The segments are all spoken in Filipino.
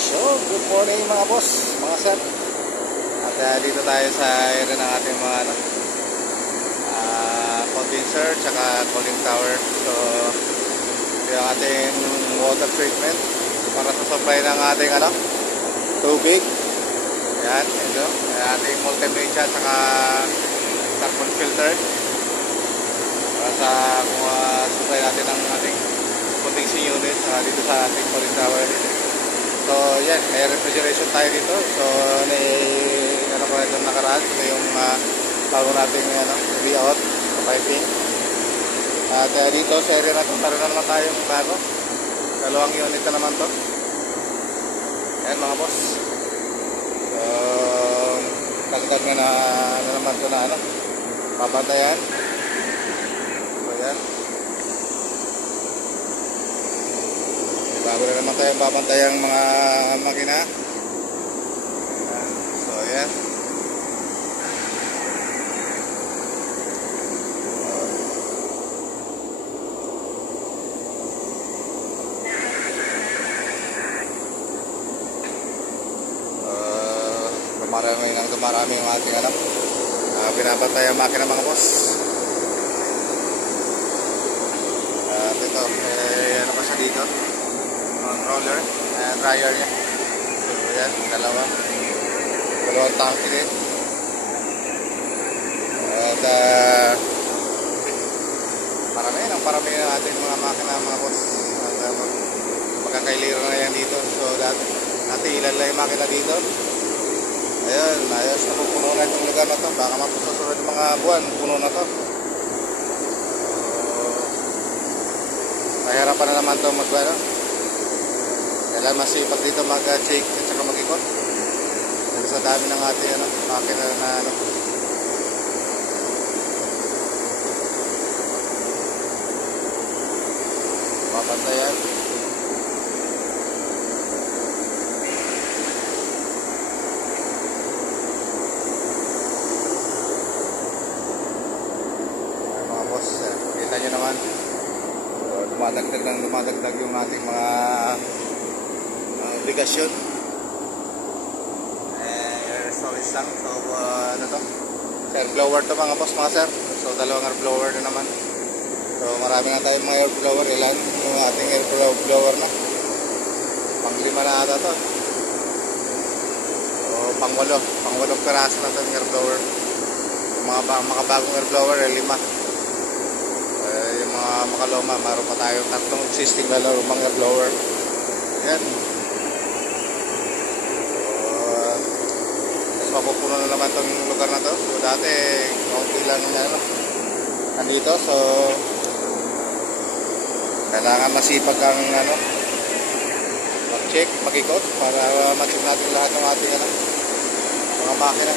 So, good morning mga boss, mga sir. At dito tayo sa area ng ating mga condenser tsaka cooling tower. So, ito yung ating water treatment para sa supply ng ating tubig. Yan, ito. Yung ating multimedia tsaka carbon filter para sa supply natin ng ating condensing unit dito sa ating cooling tower. So yan, may refrigeration tayo dito. So ko itong nakaraan. Ito yung bago natin V-out sa piping. At dito sa area na ito, meron na naman tayong bago. Dalawang unit na naman to. Yan mga boss. So dagdag na naman ito na pabantayan. So yan, bago na naman tayong babantayang mga makina. So yan. Dumarami yung ating binabantay ang makina mga boss. At ito, ano pa siya dito? Roller, dryer niya. So yan, dalawang tangke din. At parami ng ating mga makina mga boss. At magkakailiro na yan dito. So dati ilan lang yung makina dito. Ayun, ayos na pupuno na itong lugar na to. Baka mapususunod yung mga buwan, puno na to. Mahirapan na naman ito magwala. Kailan masipag dito mag-shake at saka mag-ikot. Dahil sa dami ng ating makina na papantayan. Mga boss, kita nyo naman. Dumadagdag yung ating mga obligasyon. Solid lang. So ano to? Air blower to mga boss, mga sir. So dalawang air blower na naman. So marami na tayong mga air blower. Ilan yung ating air blower na? Pang-5 na ata to. So pang-8 peraso na to yung air blower. Yung mga bagong air blower 5. Yung mga makaloma, meron pa tayo 3 existing na lumang air blower. Yan. So mapupuno na naman itong lugar na to. So dati kaunti lang nandito. So kailangan masipag kang mag-check, mag-ikot para ma-check natin lahat ng ating mga makina.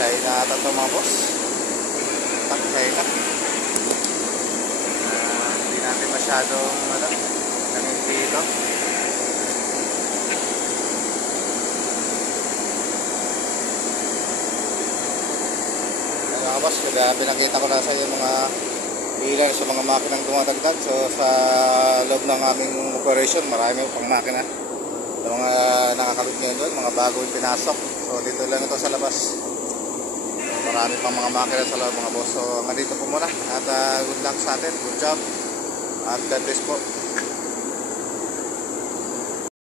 China ata ito mga boss. China. Hindi natin masyadong nanginti ito. Mga boss, pinakita ko na sa inyo mga ilan sa mga makinang dumadagdag. So sa loob ng aming operation, marami pang makina. Yung mga nakakabit ngayon doon, mga bago yung pinasok. So dito lang ito sa labas. Marami pang mga makina sa loob mga boss. So nandito po muna. At good luck sa atin. Good job. At God bless po.